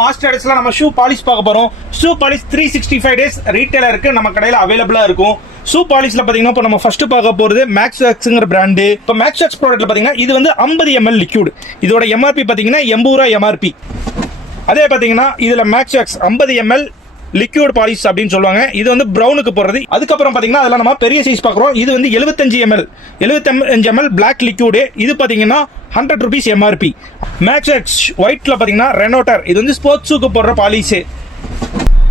Master டேஸ்ல நம்ம shoe polish பார்க்க போறோம். ஷூ பாலிஷ் 365 டேஸ் ரீட்டைலருக்கு நம்ம கடையில அவைலபிளா இருக்கும். ஷூ பாலிஷ்ல பாத்தீங்கன்னா இப்போ நம்ம ஃபர்ஸ்ட் பார்க்க போறது மேக்ஸ்வேக்ஸ்ங்கிற பிராண்ட். இப்போ மேக்ஸ்வேக்ஸ் ப்ராடக்ட்ல பாத்தீங்கன்னா இது வந்து 50 ml லிக்விட். இதோட எம்ஆர்பி பாத்தீங்கன்னா 80 ரூபாய் எம்ஆர்பி. அதே பாத்தீங்கன்னா இதுல மேக்ஸ்வேக்ஸ் 50 ml லிக்விட் பாலிஷ் அப்படின்னு சொல்லுவாங்க. இது வந்து பிரவுனுக்கு போடுறது. அதுக்கப்புறம் பாத்தீங்கன்னா அதெல்லாம் நம்ம பெரிய சைஸ் பார்க்குறோம். இது வந்து 75 ml பிளாக் லிக்விட். இது பாத்தீங்கன்னா 100 rupees எம்ஆர்பி. மேக்ஸ்வேக்ஸ் ஒயிட்ல பாத்தீங்கன்னா ரெனோட்டர். இது வந்து ஸ்போர்ட்ஸ் ஷூக்கு போடுற பாலிஷ்.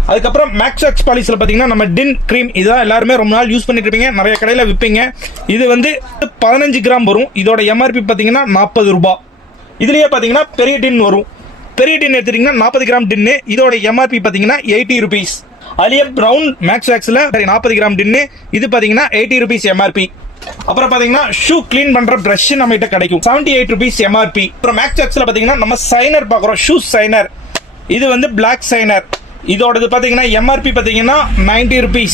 அதுக்கப்புறம் மேக்ஸ்வேக்ஸ் பாலிஷ்ல பாத்தீங்கன்னா நம்ம டின் கிரீம். இதான் எல்லாருமே ரொம்ப நாள் யூஸ் பண்ணிட்டு இருப்பீங்க, நிறைய கடையில விற்பீங்க. இது வந்து 15 கிராம் வரும். இதோட எம்ஆர்பி பாத்தீங்கன்னா 40 ரூபாய். இதுலயே பாத்தீங்கன்னா பெரிய டின் வரும். பெரிய டின் எடுத்துட்டீங்கன்னா 40 கிராம் டின்னு. இதோட எம்ஆர்பி பாத்தீங்கன்னா 80 rupees. அதுலயே பிரவுன் மேக்ஸ்வேக்ஸ்ல 40 கிராம் டின்னு. இது பாத்தீங்கன்னா 80 rupees எம்ஆர்பி. அப்புறம் பாத்தீங்கன்னா ஷூ கிளீன் பண்ற பிரஷ் நம்ம கிட்ட கிடைக்கும் 78 rupees எம்ஆர்பி. அப்புறம் மேக்ஸ்வேக்ஸ்ல பாத்தீங்கன்னா நம்ம சைனர் பாக்குறோம். ஷூ சைனர். இது வந்து பிளாக் சைனர். இதோடது பாத்தீங்கன்னா எம்ஆர்பி பாத்தீங்கன்னா 90 rupees.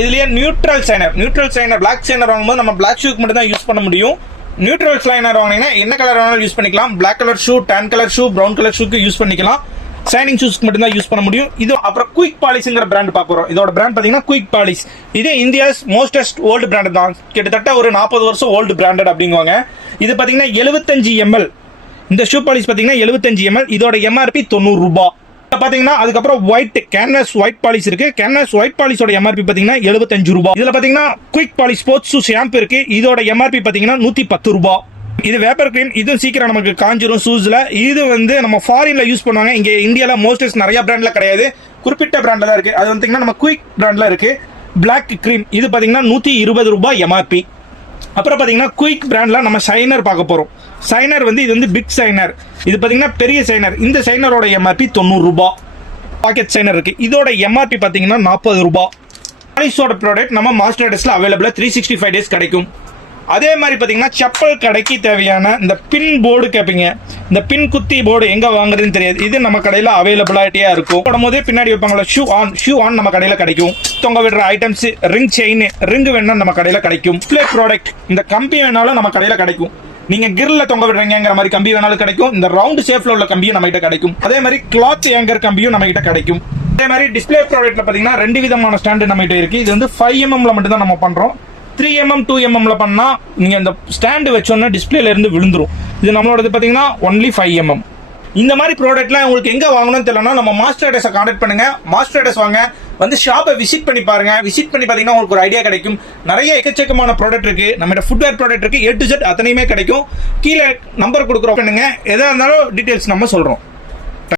இதுலயே நியூட்ரல் சைனர் பிளாக் சைனர் வாங்கும்போது நம்ம பிளாக் ஷூக்கு மட்டும் தான் யூஸ் பண்ண முடியும். நியூட்ரல் லைனர் வாங்கினீங்கன்னா என்ன கலர் வேணாலும் யூஸ் பண்ணிக்கலாம். Black colour shoe, tan colour shoe, brown colour ஷூக்கு யூஸ் பண்ணிக்கலாம். ஷைனிங் ஷூஸ்க்கு மட்டும் தான் யூஸ் பண்ண முடியும். இது அப்புறம் குயிக் பாலிஷ்ங்கிற பிராண்ட் பார்க்குறோம். இதோட பிராண்ட் பார்த்தீங்கன்னா குயிக் பாலிஷ். இது இந்தியாஸ் மோஸ்டஸ்ட் ஓல்டு பிராண்ட் தான். கிட்டத்தட்ட ஒரு 40 வருஷம் ஓல்டு பிராண்டட் அப்படிங்குவாங்க. இது பார்த்தீங்கன்னா 75 ml. இந்த ஷூ பாலிஷ் பார்த்தீங்கன்னா 75 ml. இதோட எம்ஆர்பி 90 ரூபாய். பாத்தீங்கன்னா அதுக்கப்புறம் ஒயிட் கேன்வாஸ் ஒயிட் பாலிஷ் இருக்கு. கேன்வாஸ் ஒயிட் பாலிஷோட எம்ஆர்பி பாத்தீங்கன்னா 75 ரூபாய். இதுல பாத்தீங்கன்னா quick polish sports shoe shampoo இருக்கு. இதோட எம்ஆர்பி பாத்தீங்கன்னா 110 ரூபாய். இது வேப்பர் கிரீம். இது சீக்கிரம் நமக்கு காஞ்சிரும் ஷூஸ்ல. இது வந்து நம்ம ஃபாரின்ல யூஸ் பண்ணுவாங்க. இங்க இந்தியால மோஸ்டஸ் நிறைய பிராண்ட்ல கிடையாது, குறிப்பிட்ட பிராண்ட்ல தான் இருக்கு. அது வந்து நம்ம குயிக் பிராண்ட்ல இருக்கு. Black cream. இது பாத்தீங்கன்னா 120 ரூபாய் எம்ஆர்பி. அப்புறம் பாத்தீங்கன்னா குயிக் பிராண்ட்ல நம்ம சைனர் பார்க்க போறோம். சைனர் வந்து இது வந்து பிக் சைனர். இது பாத்தீங்கன்னா பெரிய சைனர். இந்த சைனரோட எம்ஆர்பி 90 ரூபாய். பாக்கெட் சைனர் இருக்கு. இதோட எம்ஆர்பி பாத்தீங்கன்னா 40 ரூபாய். பாலிஷோட ப்ராடக்ட் நம்ம மாஸ்டர் டேஸ்ல அவைலபிளா 365 டேஸ் கிடைக்கும். அதே மாதிரி பாத்தீங்கன்னா செப்பல் கடைக்கு தேவையான இந்த பின் போர்டு கேட்பீங்க. இந்த பின் குத்தி போர்டு எங்க வாங்குறதுன்னு தெரியாது. இது நம்ம கடையில அவைலபிளாட்டியா இருக்கும். போடும்போது பின்னாடி வைப்பாங்களா ஷூ ஆன் நம்ம கடையில கிடைக்கும். தொங்க விடுற ஐட்டம்ஸ், ரிங் செயின், ரிங் வேணா நம்ம கடையில கிடைக்கும். டிஸ்ப்ளே ப்ராடக்ட் இந்த கம்பி வேணாலும் நம்ம கடையில கிடைக்கும். நீங்க கிரில்ல தொங்க விடுறீங்கிற மாதிரி கம்பி வேணாலும் கிடைக்கும். இந்த ரவுண்ட் ஷேப்ல உள்ள கம்பியும் நம்ம கிட்ட கிடைக்கும். அதே மாதிரி கிளாத் ஏங்கர் கம்பியும் நம்ம கிட்ட கிடைக்கும். அதே மாதிரி டிஸ்ப்ளே ப்ராடக்ட்ல பாத்தீங்கன்னா 2 விதமான ஸ்டாண்டு நம்ம கிட்ட இருக்கு. இது வந்து 5 mm மட்டும் தான் நம்ம பண்றோம். 3 mm 2 mm பண்ணா நீங்க இந்த ஸ்டாண்டு வச்சோன்னா டிஸ்பிளேல இருந்து விழுந்துரும். இது நம்மளோட பாத்தீங்கன்னா ஒன்லி 5 mm. இந்த மாதிரி ப்ராடக்ட்லாம் உங்களுக்கு எங்க வாங்கணும்னு தெரியலனா நம்ம மாஸ்டர் டேஸை கான்டாக்ட் பண்ணுங்க. மாஸ்டர் டேஸ் வாங்க, வந்து ஷாப்பை விசிட் பண்ணி பாருங்க. விசிட் பண்ணி பாத்தீங்கன்னா உங்களுக்கு ஒரு ஐடியா கிடைக்கும். நிறைய எக்கச்சக்கமான ப்ராடக்ட் இருக்கு. நம்ம ஃபுட்வேர் ப்ராடக்ட் இருக்கு. A to Z அத்தனையுமே கிடைக்கும். கீழே நம்பர் கொடுக்குறோம். பண்ணுங்க, எதா இருந்தாலும் டீடைல்ஸ் நம்ம சொல்றோம்.